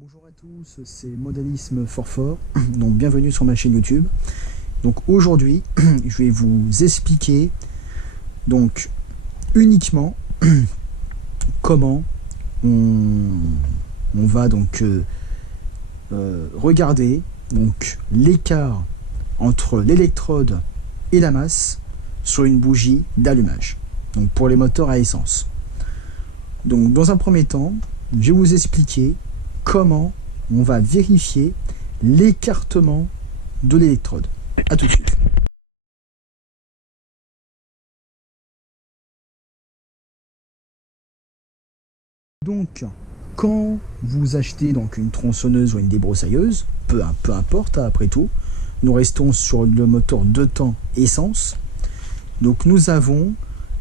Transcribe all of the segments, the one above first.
Bonjour à tous, c'est Modélisme Fort Fort, donc bienvenue sur ma chaîne YouTube. Donc aujourd'hui, je vais vous expliquer donc uniquement comment on va donc regarder donc l'écart entre l'électrode et la masse sur une bougie d'allumage, donc pour les moteurs à essence. Donc dans un premier temps, je vais vous expliquer comment on va vérifier l'écartement de l'électrode. A tout de suite. Donc, quand vous achetez donc une tronçonneuse ou une débroussailleuse, peu importe, après tout, nous restons sur le moteur 2 temps essence. Donc nous avons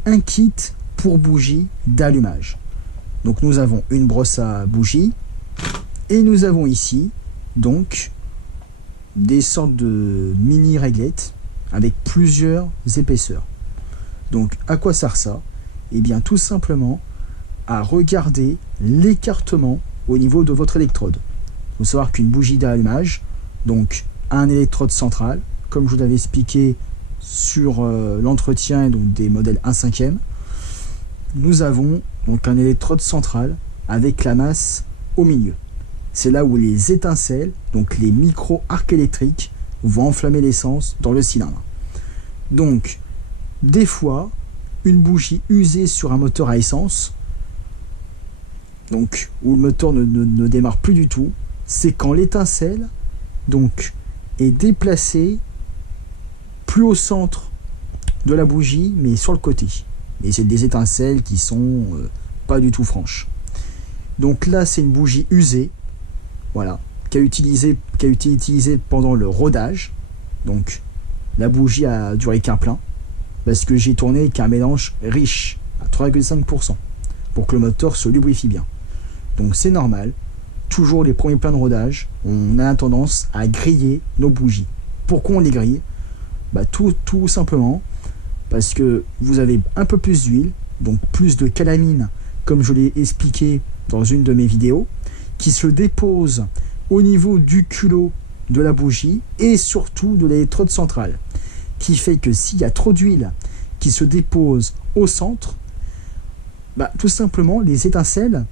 un kit pour bougie d'allumage. Donc nous avons une brosse à bougie et nous avons ici donc des sortes de mini réglettes avec plusieurs épaisseurs. Donc à quoi sert ça? Eh bien tout simplement à regarder l'écartement au niveau de votre électrode. Il faut savoir qu'une bougie d'allumage donc a un électrode central, comme je vous l'avais expliqué sur l'entretien donc des modèles 1/5. Nous avons donc un électrode central avec la masse au milieu. C'est là où les étincelles, donc les micro-arcs électriques, vont enflammer l'essence dans le cylindre. Donc, des fois, une bougie usée sur un moteur à essence, donc où le moteur ne démarre plus du tout, c'est quand l'étincelle donc est déplacée plus au centre de la bougie, mais sur le côté. Et c'est des étincelles qui sont pas du tout franches. Donc là, c'est une bougie usée, voilà, qui a été utilisée pendant le rodage. Donc la bougie a duré qu'un plein, parce que j'ai tourné avec un mélange riche à 3,5% pour que le moteur se lubrifie bien. Donc c'est normal, toujours les premiers pleins de rodage, on a tendance à griller nos bougies. Pourquoi on les grille? Tout simplement parce que vous avez un peu plus d'huile, donc plus de calamine, comme je l'ai expliqué dans une de mes vidéos, qui se dépose au niveau du culot de la bougie et surtout de l'électrode centrale, qui fait que s'il y a trop d'huile qui se dépose au centre, tout simplement les étincelles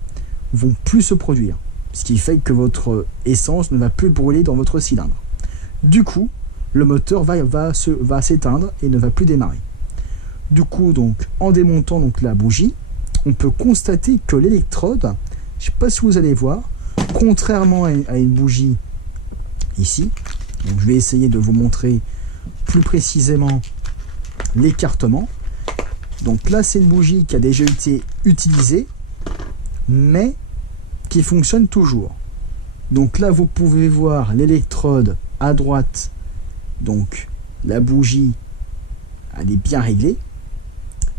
vont plus se produire, ce qui fait que votre essence ne va plus brûler dans votre cylindre. Du coup, le moteur va s'éteindre et ne va plus démarrer. Du coup, donc, en démontant donc la bougie, on peut constater que l'électrode, je ne sais pas si vous allez voir, contrairement à une bougie ici, donc je vais essayer de vous montrer plus précisément l'écartement. Donc là, c'est une bougie qui a déjà été utilisée, mais qui fonctionne toujours. Donc là, vous pouvez voir l'électrode à droite, donc la bougie, elle est bien réglée,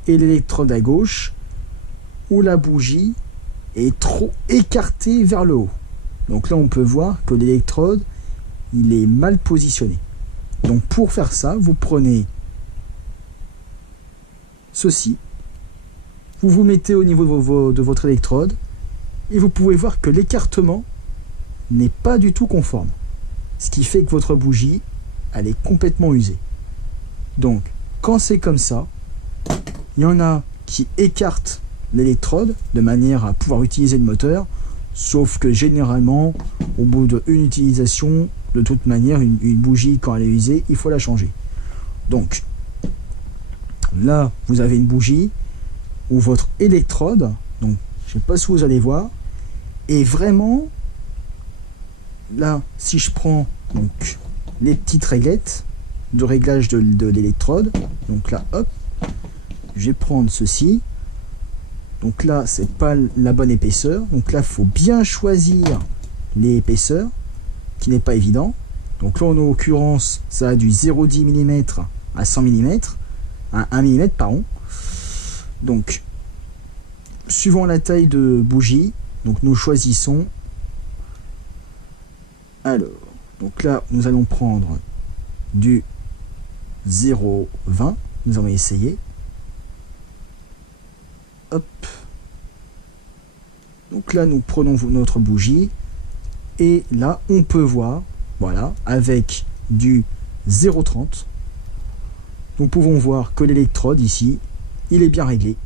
et l'électrode à gauche, où la bougie est trop écartée vers le haut. Donc là, on peut voir que l'électrode, il est mal positionné. Donc pour faire ça, vous prenez ceci, vous vous mettez au niveau de votre électrode, et vous pouvez voir que l'écartement n'est pas du tout conforme. Ce qui fait que votre bougie, elle est complètement usée. Donc, quand c'est comme ça, il y en a qui écartent l'électrode de manière à pouvoir utiliser le moteur, sauf que généralement, au bout d'une utilisation, de toute manière, une bougie, quand elle est usée, il faut la changer. Donc, là, vous avez une bougie où votre électrode, donc, je ne sais pas si vous allez voir, est vraiment, là, si je prends donc les petites réglettes de réglage de l'électrode, donc là, hop, je vais prendre ceci. Donc là, c'est pas la bonne épaisseur. Donc là, il faut bien choisir l'épaisseur, qui n'est pas évident. Donc là, en l'occurrence, ça a du 0,10 mm à 100 mm, à 1 mm, pardon. Donc, suivant la taille de bougie, donc nous choisissons. Alors, donc là, nous allons prendre du 0,20. Nous allons essayer. Hop. Donc là, nous prenons notre bougie Et là, on peut voir, voilà, avec du 0,30, nous pouvons voir que l'électrode ici, il est bien réglé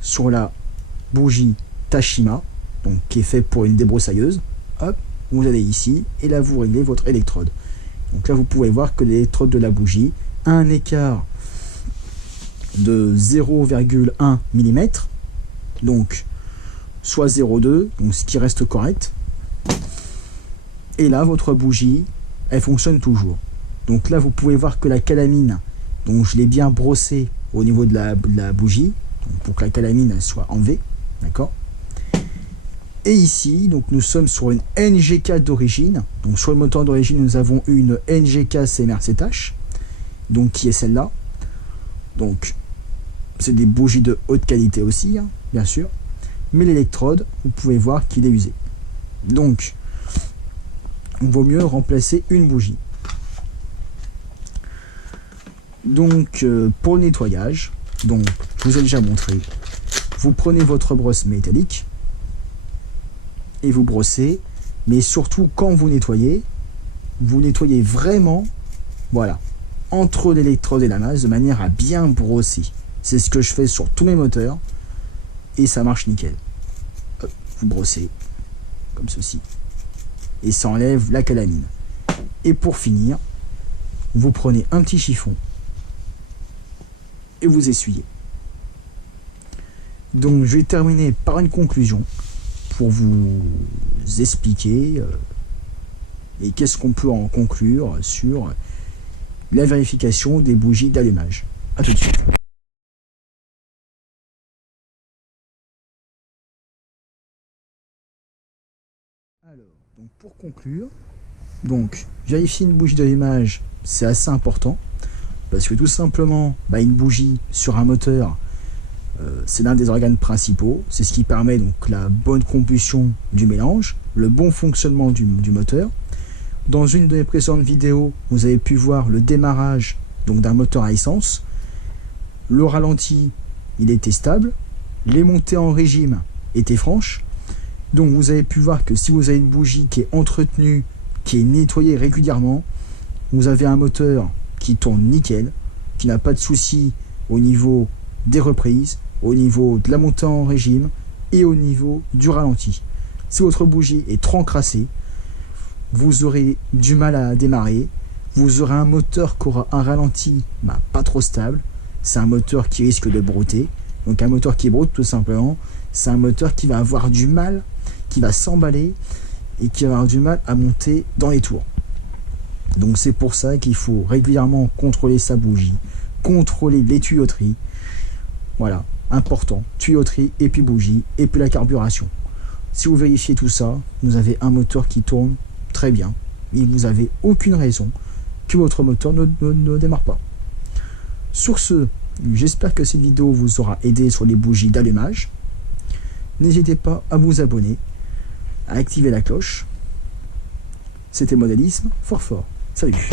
sur la bougie Tashima, donc qui est fait pour une débroussailleuse. Hop, vous allez ici, et là vous réglez votre électrode. Donc là vous pouvez voir que l'électrode de la bougie a un écart de 0,1 mm, donc soit 0,2, donc ce qui reste correct. Et là votre bougie, elle fonctionne toujours. Donc là vous pouvez voir que la calamine, donc je l'ai bien brossée au niveau de la bougie, donc pour que la calamine elle soit en V, d'accord. Et ici, donc nous sommes sur une NGK d'origine. Donc sur le moteur d'origine, nous avons une NGK CMR7H, donc qui est celle-là. Donc c'est des bougies de haute qualité aussi, hein, bien sûr. Mais l'électrode, vous pouvez voir qu'il est usé. Donc, il vaut mieux remplacer une bougie. Donc pour le nettoyage, donc je vous ai déjà montré, vous prenez votre brosse métallique et vous brossez, mais surtout quand vous nettoyez vraiment, voilà, entre l'électrode et la masse de manière à bien brosser. C'est ce que je fais sur tous mes moteurs et ça marche nickel. Hop, vous brossez comme ceci et ça enlève la calamine. Et pour finir, vous prenez un petit chiffon et vous essuyez. Donc je vais terminer par une conclusion pour vous expliquer et qu'est-ce qu'on peut en conclure sur la vérification des bougies d'allumage. A tout de suite. Alors, donc pour conclure, donc vérifier une bougie d'allumage, c'est assez important parce que tout simplement, une bougie sur un moteur, c'est l'un des organes principaux, c'est ce qui permet donc la bonne combustion du mélange, le bon fonctionnement du moteur. Dans une de mes précédentes vidéos, vous avez pu voir le démarrage donc d'un moteur à essence. Le ralenti, il était stable, les montées en régime étaient franches. Donc vous avez pu voir que si vous avez une bougie qui est entretenue, qui est nettoyée régulièrement, vous avez un moteur qui tourne nickel, qui n'a pas de soucis au niveau des reprises, au niveau de la montée en régime et au niveau du ralenti. Si votre bougie est trop encrassée, vous aurez du mal à démarrer, vous aurez un moteur qui aura un ralenti pas trop stable, c'est un moteur qui risque de brouter. Donc un moteur qui broute tout simplement, c'est un moteur qui va avoir du mal, qui va s'emballer et qui va avoir du mal à monter dans les tours. Donc c'est pour ça qu'il faut régulièrement contrôler sa bougie, contrôler les tuyauteries. Voilà, important, tuyauterie et puis bougie et puis la carburation. Si vous vérifiez tout ça, vous avez un moteur qui tourne très bien et vous n'avez aucune raison que votre moteur ne démarre pas. Sur ce, j'espère que cette vidéo vous aura aidé sur les bougies d'allumage. N'hésitez pas à vous abonner, à activer la cloche. C'était Modélisme fort fort. Salut.